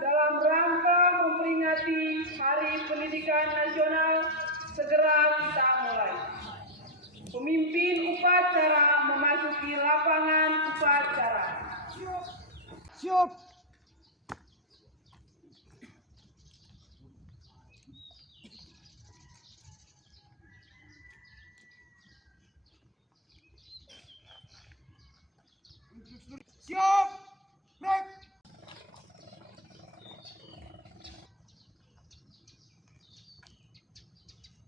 dalam rangka memperingati Hari Pendidikan Nasional segera kita mulai. Pemimpin upacara memasuki lapangan upacara. Siap. Siap. Break.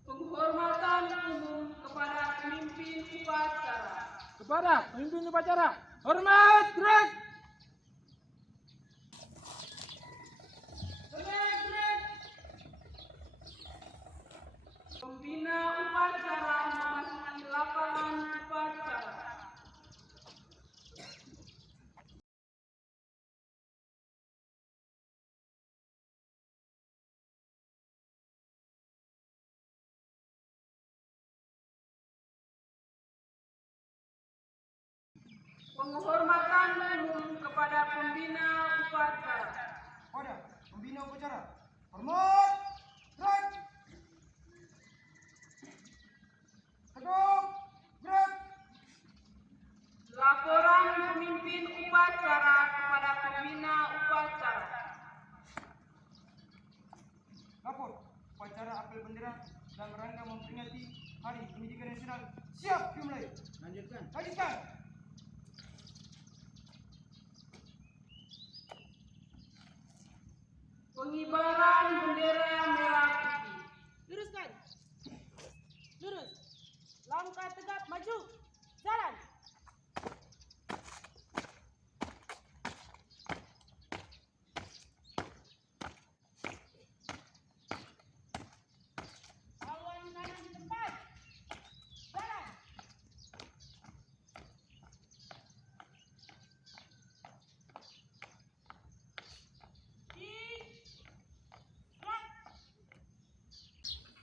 Penghormatan umum kepada pemimpin upacara. Kepada pemimpin upacara, hormat, break. Pembina upacara memasuki lapangan upacara. Penghormatan umum kepada pembina upacara. Pada pembina upacara, hormat, break. Tegak, break. Laporan pemimpin upacara kepada pembina upacara. Lapor upacara apel bendera dalam rangka memperingati Hari Pendidikan Nasional. Siap dimulai. Lanjutkan. Pengibaran bendera merah putih. Luruskan. Lurus. Langkah tegap maju. Jalan. Awan kanan di tempat. Jalan.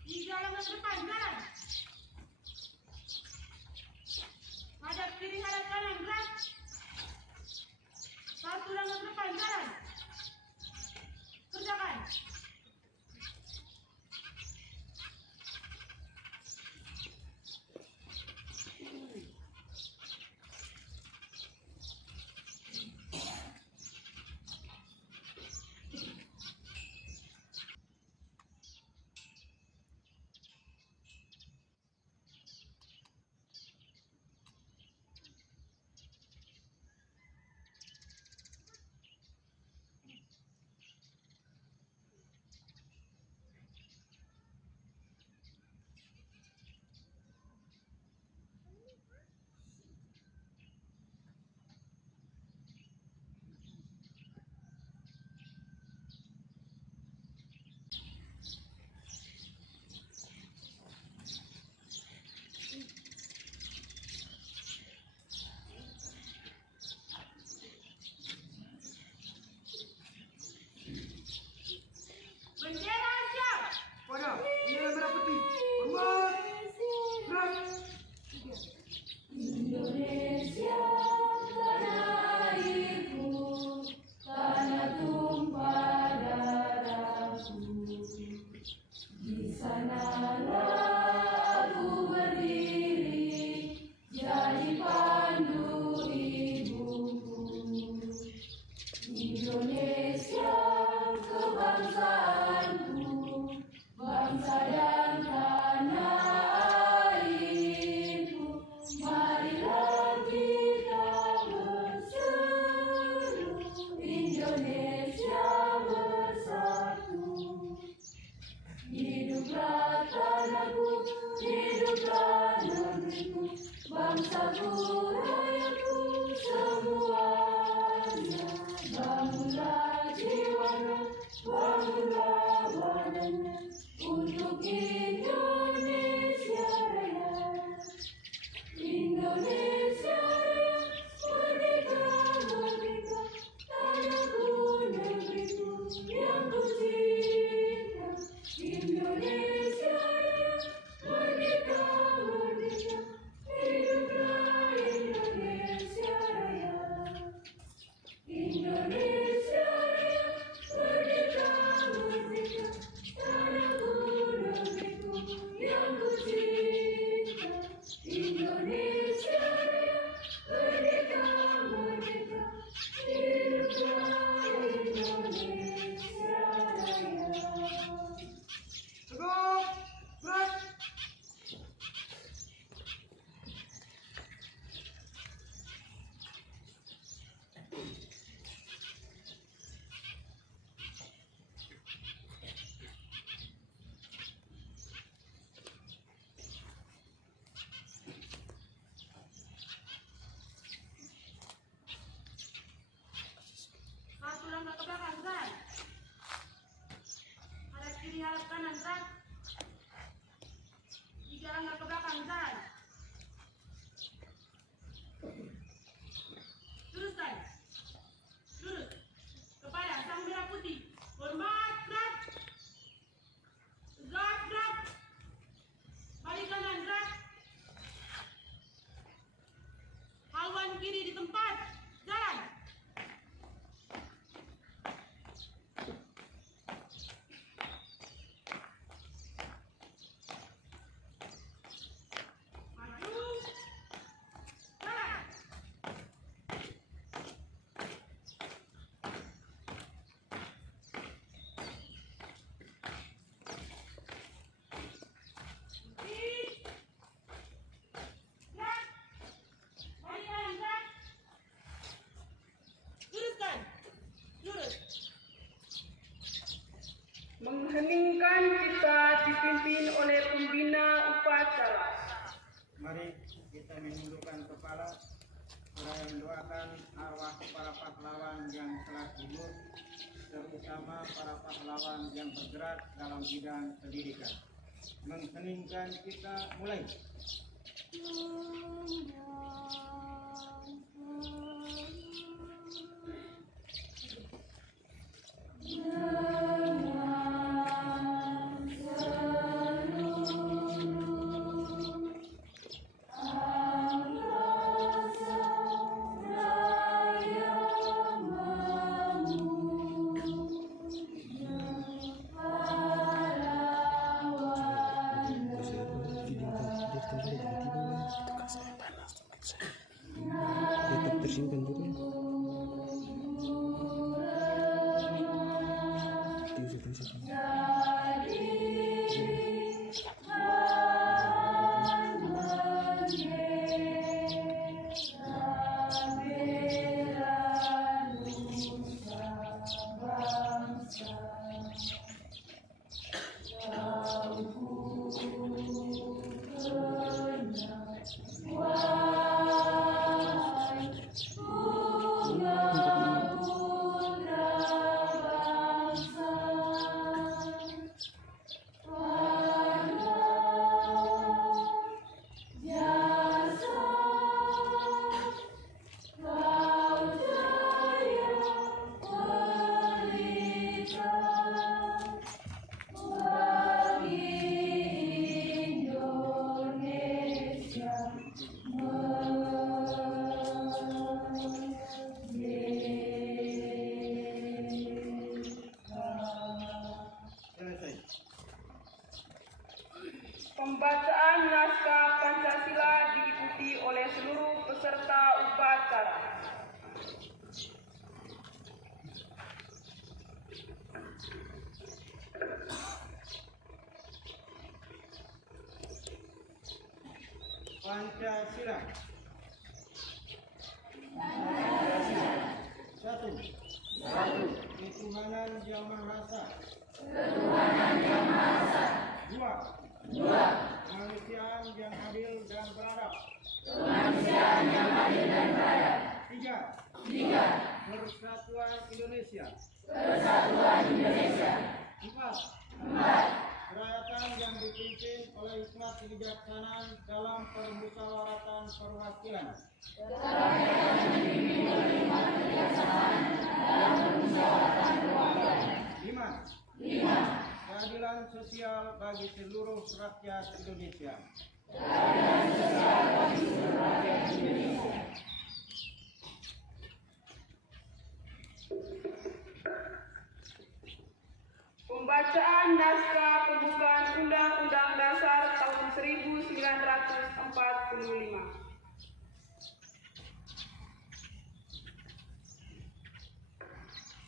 Tiga langkah ke depan, jalan. Mari kita menundukkan kepala seraya mendoakan arwah para pahlawan yang telah gugur, terutama para pahlawan yang bergerak dalam bidang pendidikan. Mengheningkan kita mulai. Tersimpan dulu. Pembacaan naskah Pancasila diikuti oleh seluruh peserta upacara. Pancasila. Satu. Ketuhanan Yang Maha Esa. Dua. Kemanusiaan yang adil dan beradab. Tiga. Persatuan Indonesia. Empat. Kerakyatan yang dipimpin oleh hikmat kebijaksanaan dalam permusyawaratan perwakilan. Lima. Keadilan sosial bagi seluruh rakyat Indonesia. Pembacaan naskah pembukaan Undang-Undang Dasar tahun 1945.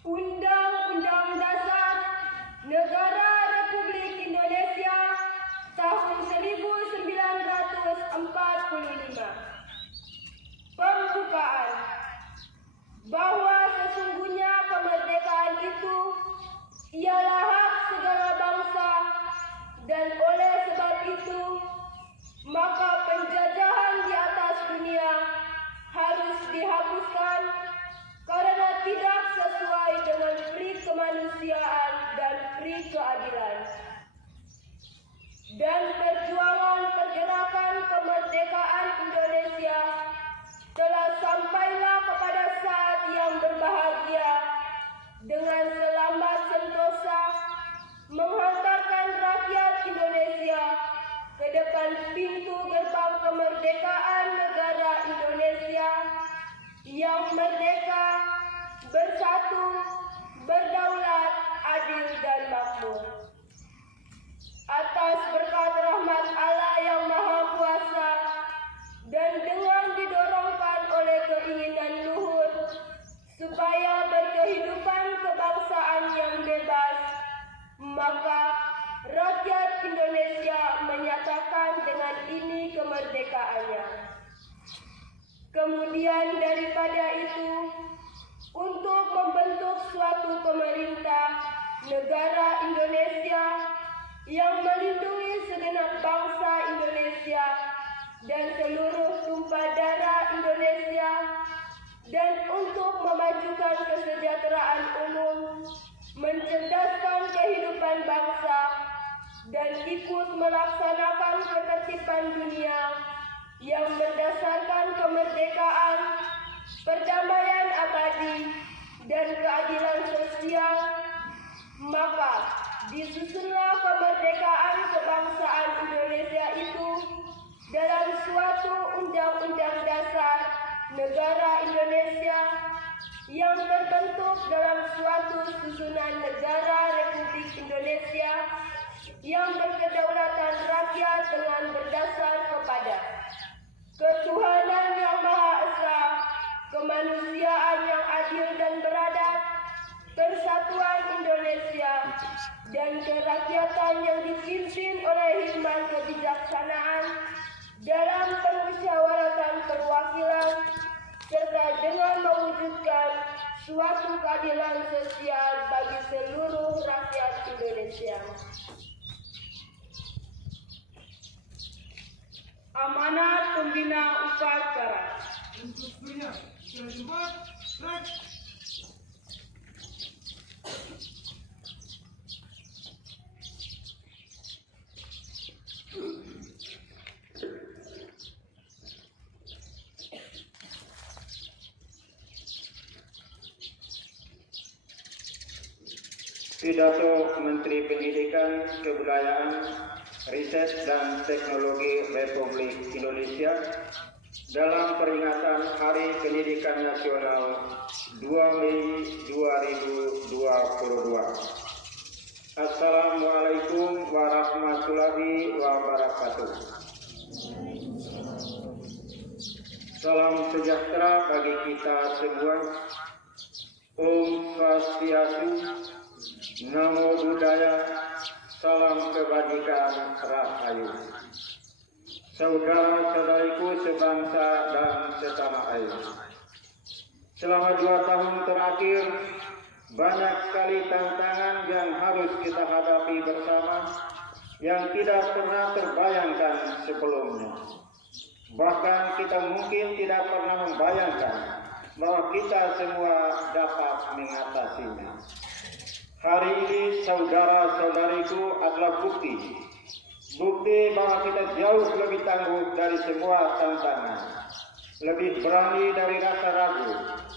Undang-Undang Dasar Negara Republik Indonesia tahun 1945. Pembukaan. Bahwa sesungguhnya kemerdekaan itu ialah hak segala bangsa, dan oleh sebab itu maka penjajahan di atas dunia harus dihapuskan karena tidak sesuai dengan pri kemanusiaan dan pri keadilan. Dan perjuangan pergerakan kemerdekaan Indonesia telah sampailah kepada saat yang berbahagia dengan selambat sentosa menghantarkan rakyat Indonesia ke depan pintu gerbang kemerdekaan negara Indonesia yang merdeka, bersatu, berdaulat, adil dan makmur. Atas berkat rahmat Allah yang Maha Kuasa dan dengan didorongkan oleh keinginan luhur supaya berkehidupan kebangsaan yang bebas, maka rakyat Indonesia menyatakan dengan ini kemerdekaannya. Kemudian daripada itu, untuk membentuk suatu pemerintah negara Indonesia yang melindungi segenap bangsa Indonesia dan urusan kesejahteraan umum, mencerdaskan kehidupan bangsa, dan ikut melaksanakan ketertiban dunia yang berdasarkan kemerdekaan, perdamaian abadi, dan keadilan sosial, maka disusunlah kemerdekaan kebangsaan Indonesia itu dalam suatu undang-undang dasar negara Indonesia yang terbentuk dalam suatu susunan negara Republik Indonesia yang berkedaulatan rakyat dengan berdasar kepada ketuhanan yang Maha Esa, kemanusiaan yang adil dan beradab, persatuan Indonesia, dan kerakyatan yang dipimpin oleh hikmat kebijaksanaan dalam permusyawaratan perwakilan, serta dengan mewujudkan suatu keadilan sosial bagi seluruh rakyat Indonesia. Amanat Pembina Upacara. Untuk beliau, sudah jemput, naik. Pidato Menteri Pendidikan, Kebudayaan, Riset dan Teknologi Republik Indonesia dalam peringatan Hari Pendidikan Nasional 2 Mei 2022. Assalamualaikum warahmatullahi wabarakatuh. Salam sejahtera bagi kita semua. Om Swastiastu, Namo Buddhaya, salam kebajikan rahayu. Saudara-saudariku sebangsa dan setanah air. Selama 2 tahun terakhir, banyak sekali tantangan yang harus kita hadapi bersama yang tidak pernah terbayangkan sebelumnya. Bahkan kita mungkin tidak pernah membayangkan bahwa kita semua dapat mengatasinya. Hari ini saudara-saudariku adalah bukti bahwa kita jauh lebih tangguh dari semua tantangan, lebih berani dari rasa ragu,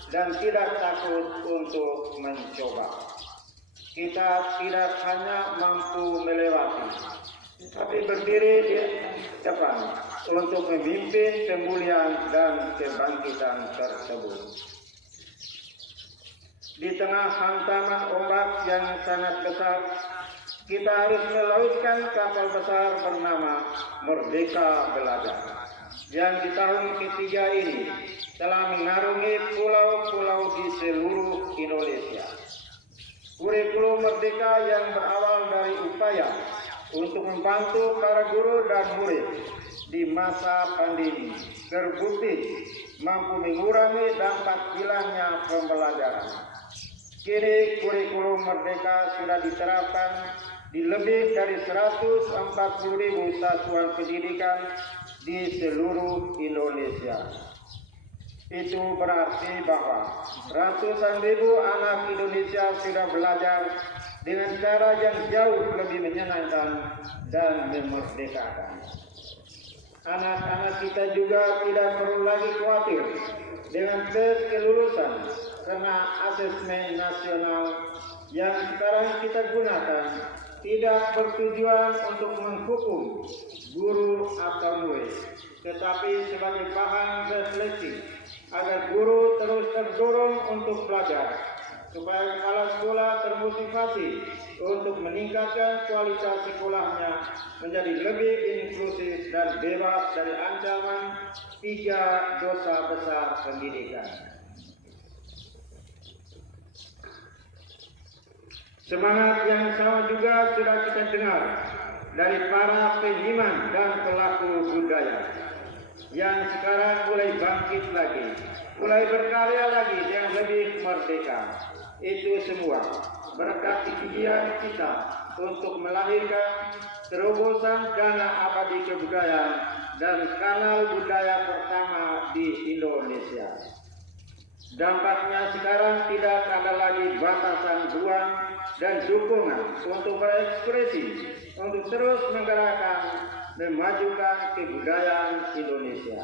dan tidak takut untuk mencoba. Kita tidak hanya mampu melewati, tapi berdiri di depan untuk memimpin pemulihan dan kebangkitan tersebut. Di tengah hantaman ombak yang sangat besar, kita harus melautkan kapal besar bernama Merdeka Belajar, yang di tahun ketiga ini telah mengarungi pulau-pulau di seluruh Indonesia. Kurikulum Merdeka yang berawal dari upaya untuk membantu para guru dan murid di masa pandemi terbukti mampu mengurangi dampak hilangnya pembelajaran. Kini kurikulum Merdeka sudah diterapkan di lebih dari 140.000 satuan pendidikan di seluruh Indonesia. Itu berarti bahwa ratusan ribu anak Indonesia sudah belajar dengan cara yang jauh lebih menyenangkan dan memerdekakan. Anak-anak kita juga tidak perlu lagi khawatir dengan tes kelulusan, karena asesmen nasional yang sekarang kita gunakan tidak bertujuan untuk menghukum guru atau murid, tetapi sebagai bahan refleksi agar guru terus terdorong untuk belajar, supaya kepala sekolah termotivasi untuk meningkatkan kualitas sekolahnya menjadi lebih inklusif dan bebas dari ancaman 3 dosa besar pendidikan. Semangat yang sama juga sudah kita dengar dari para penyimak dan pelaku budaya yang sekarang mulai bangkit lagi, mulai berkarya lagi yang lebih merdeka. Itu semua berkat kegiatan kita untuk melahirkan terobosan dana abadi kebudayaan dan kanal budaya pertama di Indonesia. Dampaknya sekarang tidak ada lagi batasan ruang dan dukungan untuk berekspresi, untuk terus menggerakkan, memajukan kebudayaan Indonesia.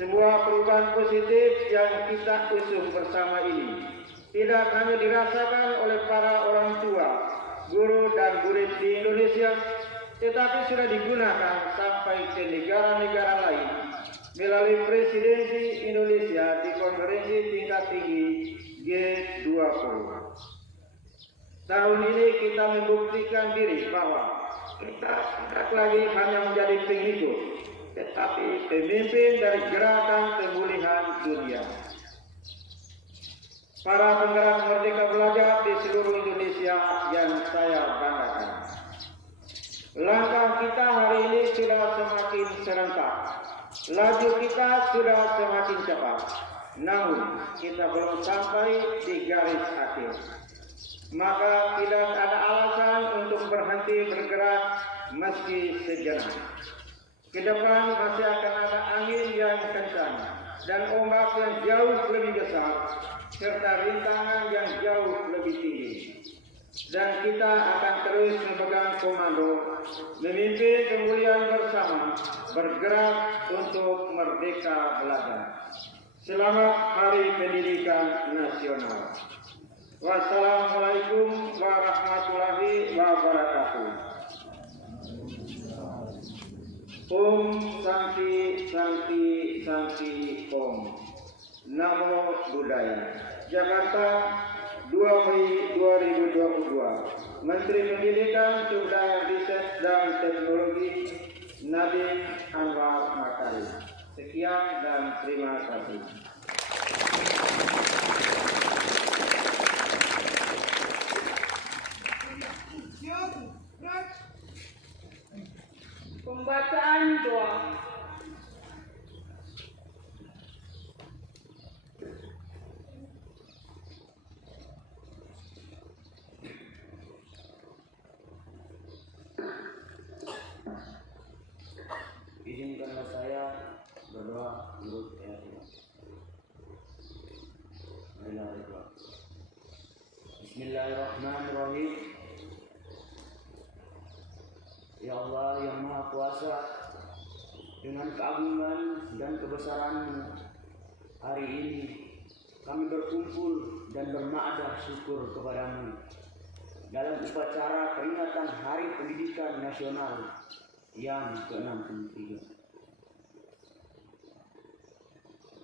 Sebuah perubahan positif yang kita usung bersama ini tidak hanya dirasakan oleh para orang tua, guru dan murid di Indonesia, tetapi sudah digunakan sampai ke negara-negara lain melalui presidensi Indonesia di konferensi tingkat tinggi G20. Tahun ini kita membuktikan diri bahwa kita tidak lagi hanya menjadi pengikut, tetapi pemimpin dari gerakan pemulihan dunia. Para penggerak Merdeka Belajar di seluruh Indonesia yang saya banggakan. Langkah kita hari ini sudah semakin serentak. Laju kita sudah semakin cepat. Namun kita belum sampai di garis akhir. Maka tidak ada alasan untuk berhenti bergerak meski sejenak. Ke depan masih akan ada angin yang kencang dan ombak yang jauh lebih besar serta rintangan yang jauh lebih tinggi. Dan kita akan terus memegang komando, memimpin pemulihan bersama, bergerak untuk merdeka belajar. Selamat Hari Pendidikan Nasional. Wassalamualaikum warahmatullahi wabarakatuh. Om Santi Santi Santi Om. Namo Buddhaya. Jakarta, 2 Mei 2022. Menteri Pendidikan, Kebudayaan, Riset dan Teknologi Nadiem Anwar Makarim. Sekian dan terima kasih. Pembacaan doa. Izinkanlah saya berdoa menurut keyakinan. Bismillahirrahmanirrahim. Ya Allah yang Maha Kuasa, dengan keagungan dan kebesaran-Mu, hari ini kami berkumpul dan bermadah syukur kepadamu dalam upacara peringatan Hari Pendidikan Nasional yang ke-63.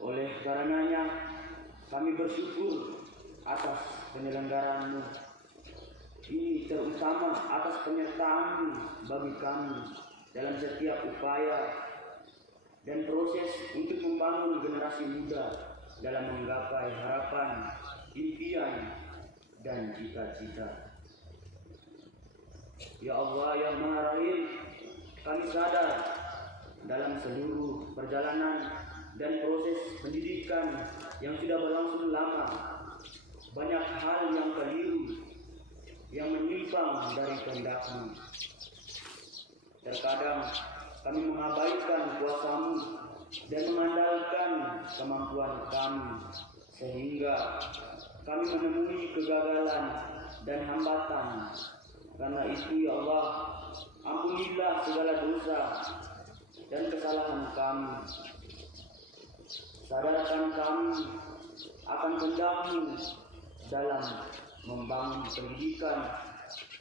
Oleh karenanya kami bersyukur atas penyelenggaraan-Mu ini, terutama atas penyertaan-Mu bagi kami dalam setiap upaya dan proses untuk membangun generasi muda dalam menggapai harapan, impian, dan cita-cita. Ya Allah yang Maha Rahim, kami sadar dalam seluruh perjalanan dan proses pendidikan yang sudah berlangsung lama, banyak hal yang keliru, yang menyimpang dari kehendak-Mu. Terkadang kami mengabaikan kuasa-Mu dan mengandalkan kemampuan kami, sehingga kami menemui kegagalan dan hambatan. Karena itu ya Allah, ampunilah segala dosa dan kesalahan kami. Sadarkan kami akan kehendak-Mu dalam membangun pendidikan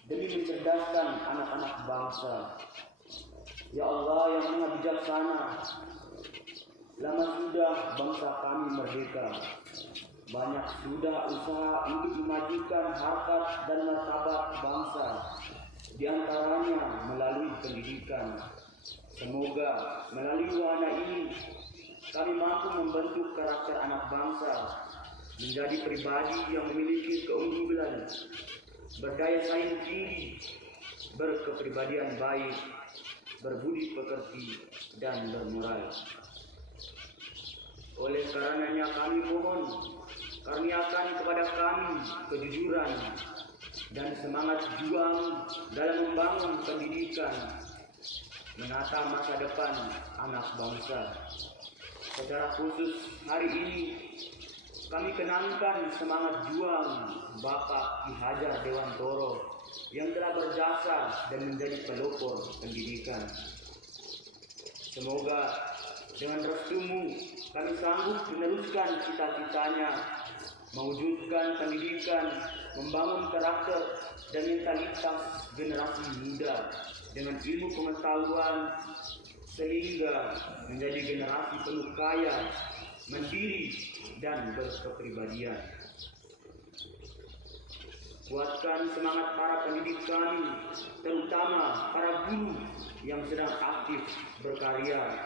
demi mencerdaskan anak-anak bangsa. Ya Allah yang Maha Bijaksana, lama sudah bangsa kami merdeka. Banyak sudah usaha untuk memajukan harkat dan martabat bangsa, di antaranya melalui pendidikan. Semoga melalui wahana ini kami mampu membentuk karakter anak bangsa menjadi pribadi yang memiliki keunggulan, berdaya saing tinggi, berkepribadian baik, berbudi pekerti, dan bermoral. Oleh karenanya kami mohon, karuniakan kepada kami kejujuran dan semangat juang dalam membangun pendidikan, menata masa depan anak bangsa. Secara khusus hari ini kami kenangkan semangat juang Bapak Ki Hajar Dewantoro yang telah berjasa dan menjadi pelopor pendidikan. Semoga dengan restumu kami sanggup meneruskan cita-citanya, mewujudkan pendidikan, membangun karakter dan mentalitas generasi muda dengan ilmu pengetahuan sehingga menjadi generasi penuh kaya, mandiri, dan berkepribadian. Kuatkan semangat para pendidik kami, terutama para guru yang sedang aktif berkarya,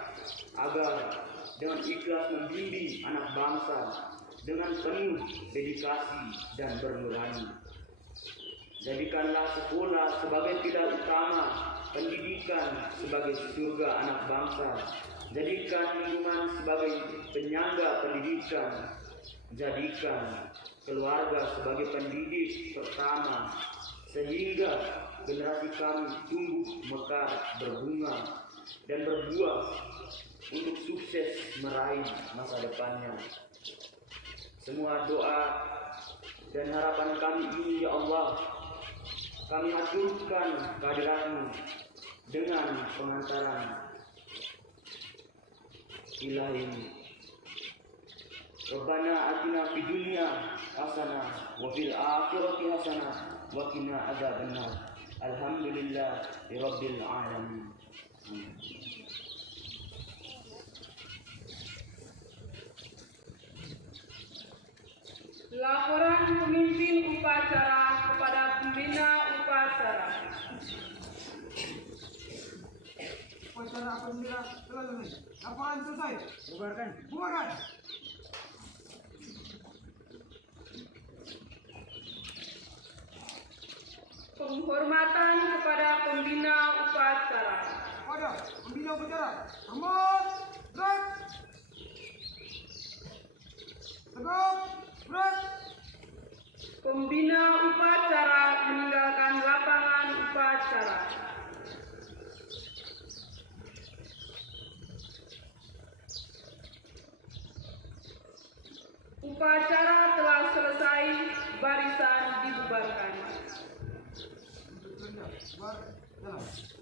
agar dengan ikhlas membimbing anak bangsa dengan penuh dedikasi dan bernurani. Jadikanlah sekolah sebagai pilar utama, pendidikan sebagai surga anak bangsa. Jadikan lingkungan sebagai penyangga pendidikan. Jadikan keluarga sebagai pendidik pertama, sehingga generasi kami tumbuh mekar, berbunga, dan berbuah untuk sukses meraih masa depannya. Semua doa dan harapan kami ini, ya Allah, kami haturkan kehadiran-Mu dengan pengantaran ilahi. Rabbana atina fid dunya hasanah wa fil akhirati hasanah wa qina adzabannar. Alhamdulillahirabbil alamin. Laporan pemimpin upacara kepada pembina upacara. Upacara pembina selesai. Laporan selesai. Bubarkan. Bubarkan. Penghormatan kepada pembina upacara. Pada pembina upacara. Hormat. Gerak. Tegap. Gerak. Pembina upacara meninggalkan lapangan upacara. Upacara telah selesai, barisan dibubarkan. Bubar. Jalan.